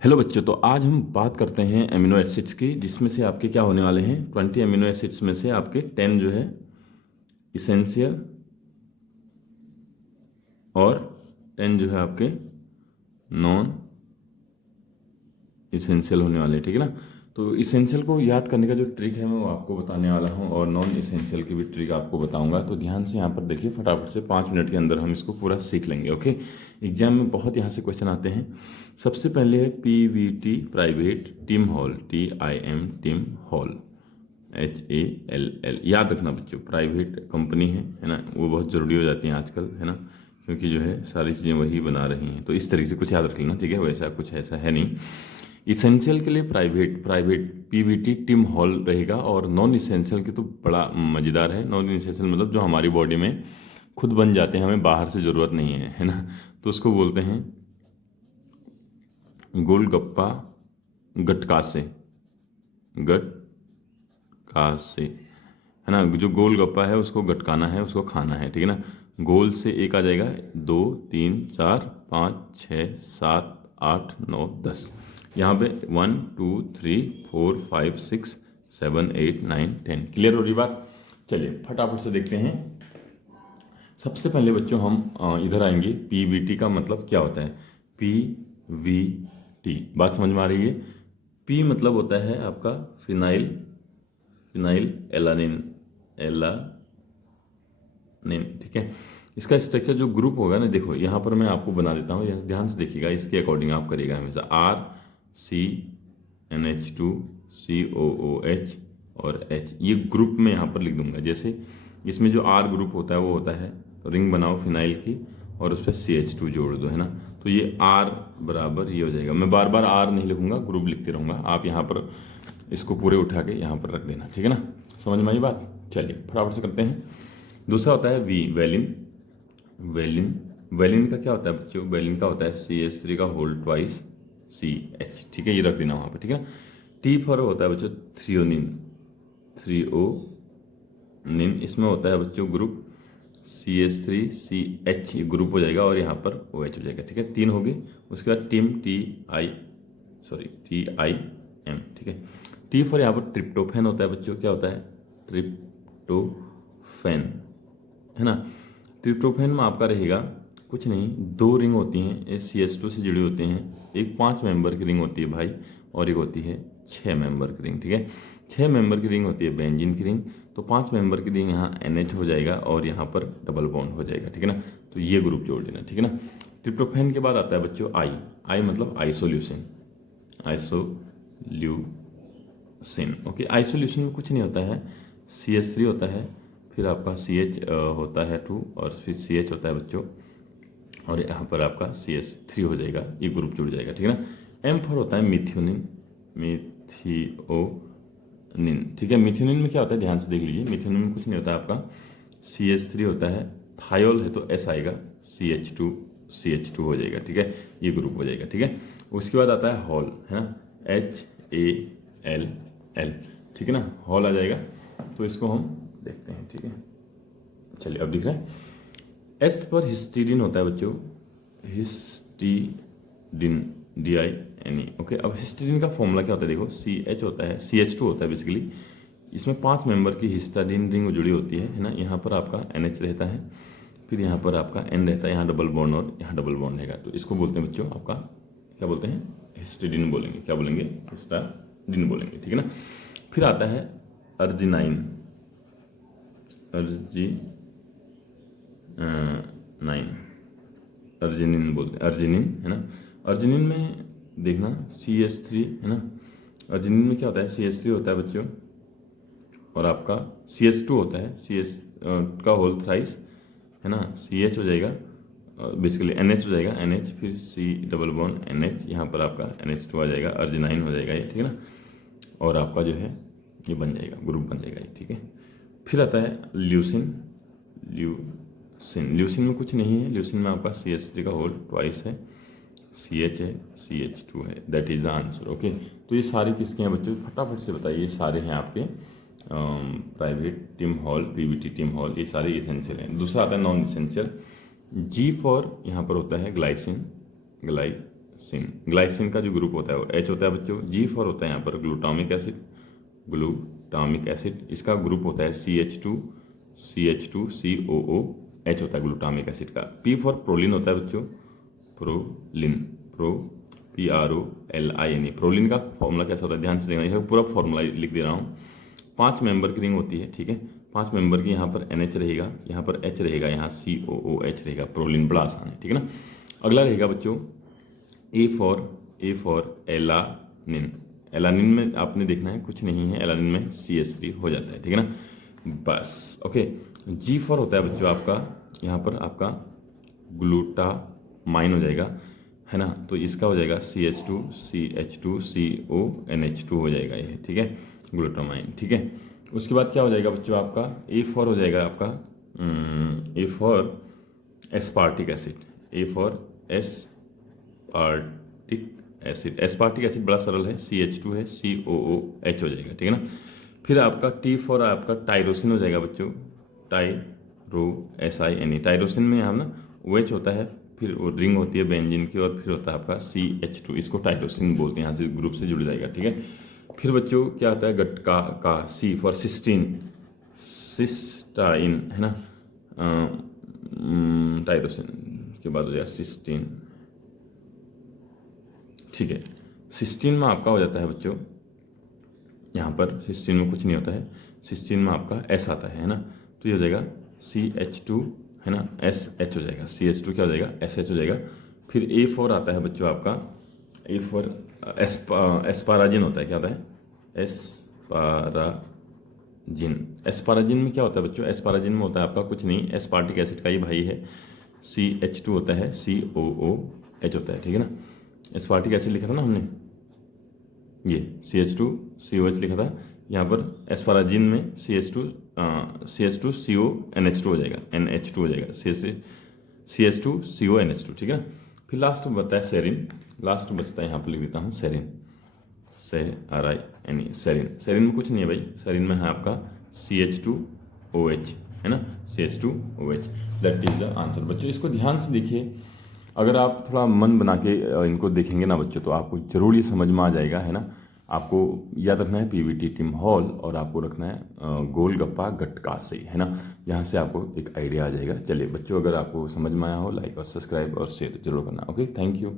Hello बच्चों, तो आज हम बात करते हैं अमीनो एसिड्स की, जिसमें से आपके क्या होने वाले हैं 20 अमीनो एसिड्स में से आपके 10 जो है इसेंशियल और 10 जो है आपके नॉन इसेंशियल होने वाले हैं। ठीक है ना। तो इसेंशियल को याद करने का जो ट्रिक है मैं वो आपको बताने वाला हूँ और नॉन इसेंशियल की भी ट्रिक आपको बताऊंगा। तो ध्यान से यहाँ पर देखिए, फटाफट से 5 मिनट के अंदर हम इसको पूरा सीख लेंगे। ओके, एग्जाम में बहुत यहाँ से क्वेश्चन आते हैं। सबसे पहले है PVT private Tim hall, TIM Tim hall, HALL। याद रखना बच्चों, प्राइवेट कंपनी है ना, वो बहुत ज़रूरी हो जाती है आजकल, है ना, क्योंकि जो है सारी चीज़ें वही बना रही हैं। तो इस तरीके से कुछ याद रख लेना, ठीक है। वैसा कुछ ऐसा है नहीं। इसेंशियल के लिए private private PVT Tim hall रहेगा, और नॉन इसेंशियल के तो बड़ा मज़ेदार है। नॉन इसेंशियल मतलब जो हमारी बॉडी में खुद बन जाते हैं, हमें बाहर से ज़रूरत नहीं है ना। तो उसको बोलते हैं गोलगप्पा गटकासे, गटकासे, है ना। जो गोलगप्पा है उसको गटकाना है, उसको खाना है, ठीक है ना। गोल से एक आ जाएगा, 2 3 4 5 6 7 8 9 10। यहाँ पे 1 2 3 4 5 6 7 8 9 10। क्लियर हो रही बात। चलिए फटाफट से देखते हैं। सबसे पहले बच्चों हम इधर आएंगे। PVT का मतलब क्या होता है? PVT बात समझ में आ रही है? P मतलब होता है आपका फिनाइल, फिनाइल एलानिन, एलानिन, ठीक है। इसका स्ट्रक्चर जो ग्रुप होगा ना, देखो यहाँ पर मैं आपको बना देता हूँ, यहाँ ध्यान से देखिएगा, इसके अकॉर्डिंग आप करिएगा हमेशा। RCNH2COOH और H, ये ग्रुप में यहाँ पर लिख दूंगा। जैसे इसमें जो R ग्रुप होता है वो होता है, रिंग बनाओ फिनाइल की और उस पर CH2 जोड़ दो, है ना। तो ये R बराबर ये हो जाएगा। मैं बार बार R नहीं लिखूंगा, ग्रुप लिखते रहूँगा। आप यहाँ पर इसको पूरे उठा के यहाँ पर रख देना, ठीक है ना। समझ में आई बात। चलिए फटाफट से करते हैं। दूसरा होता है V, वैलिन। वैलिन, वैलिन का क्या होता है बच्चों? वैलिन का होता है CH3 का होल ट्वाइस CH, ठीक है। ये रख देना वहाँ पे, ठीक है। T फॉर होता है बच्चों थ्रियोनिन, थ्रियोनिन। इसमें होता है बच्चों ग्रुप CH3CH, ये ग्रुप हो जाएगा और यहाँ पर OH हो जाएगा, ठीक है। 3 हो गए। उसके बाद टिम TIM, ठीक है। T फॉर यहाँ पर ट्रिप्टोफैन होता है बच्चों। क्या होता है? ट्रिप्टोफैन, है ना। ट्रिप्टोफैन में आपका रहेगा कुछ नहीं, 2 रिंग होती हैं, CH2 से जुड़ी होती हैं। एक 5 मेंबर की रिंग होती है भाई, और एक होती है 6 मेंबर की रिंग, ठीक है। 6 मेंबर की रिंग होती है बेंजीन की रिंग। तो 5 मेंबर की रिंग यहाँ NH हो जाएगा और यहाँ पर डबल बॉन्ड हो जाएगा, ठीक है ना। तो ये ग्रुप जोड़ देना, ठीक है ना। ट्रिप्टोफैन के बाद आता है बच्चों आई मतलब आइसोल्यूसिन, आइसोल्यूसिन, ओके। आइसोल्यूशन में कुछ नहीं होता है, CH3 होता है, फिर आपका CH होता है 2 और फिर CH होता है बच्चों, और यहाँ पर आपका CH3 हो जाएगा, ये ग्रुप जुड़ जाएगा, ठीक है ना। M फॉर होता है मिथियोनिन, मिथियोनिन, ठीक है। मिथियोनिन में क्या होता है ध्यान से देख लीजिए। मिथियोनिन में कुछ नहीं होता है, आपका CH3 होता है, थायोल है तो S आएगा, CH2 हो जाएगा, ठीक है। ये ग्रुप हो जाएगा, ठीक है। उसके बाद आता है हॉल, है ना, HALL, ठीक है ना। हॉल आ जाएगा, तो इसको हम देखते हैं, ठीक है। चलिए अब दिख रहा है। S पर हिस्टीडीन होता है बच्चों, हिस्टीडीन, DINE, ओके। अब हिस्टीडीन का फॉर्मूला क्या होता है? देखो CH होता है, CH2 होता है बेसिकली। इसमें 5 मेंबर की हिस्टीडीन रिंग जुड़ी होती है ना। यहाँ पर आपका NH रहता है, फिर यहाँ पर आपका N रहता है, यहाँ डबल बॉन्ड और यहाँ डबल बॉन्ड रहेगा। तो इसको बोलते हैं बच्चों आपका, क्या बोलते हैं? हिस्टीडीन बोलेंगे। क्या बोलेंगे? हिस्टीडीन बोलेंगे, ठीक है ना। फिर आता है अर्जिनाइन, अर्जिनिन बोलते हैं, अर्जिनिन, है ना। अर्जिनिन में देखना CH3, है ना। अर्जिनिन में क्या होता है? CH3 होता है बच्चों, और आपका CH2 होता है, CH का होल थ्राइस, है ना। CH हो जाएगा, बेसिकली NH हो जाएगा, NH फिर C डबल बॉन्ड NH, यहाँ पर आपका NH2 आ जाएगा, अर्जिनाइन हो जाएगा ये, ठीक है ना। और आपका जो है ये बन जाएगा, ग्रुप बन जाएगा ये, ठीक है। फिर आता है ल्यूसिन, ल्यूसिन में कुछ नहीं है। ल्यूसिन में आपका CH3 का होल ट्वाइस है, CH है, CH2 है, that is the answer, okay. तो ये सारे किसके हैं बच्चों? फटाफट से बताइए। सारे हैं आपके private Tim hall, PVT Tim hall, ये सारे इसेंशियल हैं। दूसरा आता है नॉन इसेंशियल। G फॉर यहाँ पर होता है ग्लाइसिन, ग्लाइसिन, ग्लाइसिन का जो ग्रुप होता है वो H होता है बच्चों। G फॉर होता है यहाँ पर ग्लूटामिक एसिड, ग्लूटामिक एसिड, इसका ग्रुप होता है CH2COOH होता है ग्लूटामिक एसिड का। P फॉर प्रोलिन होता है बच्चों, प्रोलिन, PROLIN। प्रोलिन का फॉर्मूला कैसा होता है ध्यान से देखना, यह पूरा फॉर्मूला लिख दे रहा हूँ। 5 मेंबर की रिंग होती है, ठीक है, 5 मेंबर की, यहाँ पर NH रहेगा, यहाँ पर H रहेगा, यहाँ COOH रहेगा, प्रोलिन बड़ा आसान है, ठीक है ना। अगला रहेगा बच्चों ए फॉर एलानिन। एलानिन में आपने देखना है कुछ नहीं है, एलानिन में CH3 हो जाता है, ठीक है ना, बस ओके। G फॉर होता है बच्चों आपका, यहाँ पर आपका ग्लूटामाइन हो जाएगा, है ना, तो इसका हो जाएगा CH2CH2CONH2 हो जाएगा ये, ठीक है, ग्लूटामाइन, ठीक है। उसके बाद क्या हो जाएगा बच्चों आपका A फॉर हो जाएगा आपका A for aspartic acid, A for aspartic acid. Aspartic acid बड़ा सरल है, CH2 है, COOH हो जाएगा, ठीक है ना। फिर आपका T फॉर आपका टायरोसिन हो जाएगा बच्चों, SINE। टायरोसिन में यहाँ ना OH होता है, फिर वो रिंग होती है बेंजीन की, और फिर होता है आपका CH2, इसको टायरोसिन बोलते हैं, यहाँ से ग्रुप से जुड़ जाएगा, ठीक है। फिर बच्चों क्या आता है गटका का C फॉर सिस्टीन, सिस्टाइन, है ना, टायरोसिन के बाद हो जाएगा सिस्टीन, ठीक है। सिस्टीन में आपका हो जाता है बच्चों, यहाँ पर सिस्टीन में कुछ नहीं होता है, सिस्टीन में आपका S आता है ना, तो ये हो जाएगा CH2, है ना, SH हो जाएगा, CH2 क्या हो जाएगा, SH हो जाएगा। फिर A फॉर आता है बच्चों आपका, A फॉर एस्पाराजिन होता है, क्या होता है, एस्पाराजिन में क्या होता है बच्चों, एस्पाराजिन में होता है आपका कुछ नहीं, एस्पार्टिक एसिड का ही भाई है, CH2 होता है, COOH होता है, ठीक है ना। एस्पार्टिक एसिड लिखा था ना हमने, ये CH2COH लिखा था, यहाँ पर एस्पाराजिन में CH2CONH2 हो जाएगा, NH2 हो जाएगा, CH2CONH2, ठीक है ना। फिर लास्ट में बचता है सेरिन, लास्ट बचता है, यहाँ पर लिख देता हूँ सेरिन, SERIN। सेरिन में कुछ नहीं है भाई, सेरिन में है आपका CH2OH, है ना, CH2OH, that is the answer. बच्चों इसको ध्यान से देखिए, अगर आप थोड़ा मन बना के इनको देखेंगे ना बच्चों, तो आपको जरूर ये समझ में आ जाएगा, है ना। आपको याद रखना है PVT टिम हॉल, और आपको रखना है गोलगप्पा गटका से, है ना, यहाँ से आपको एक आइडिया आ जाएगा। चलिए बच्चों, अगर आपको समझ में आया हो, लाइक और सब्सक्राइब और शेयर जरूर करना। Okay, thank you.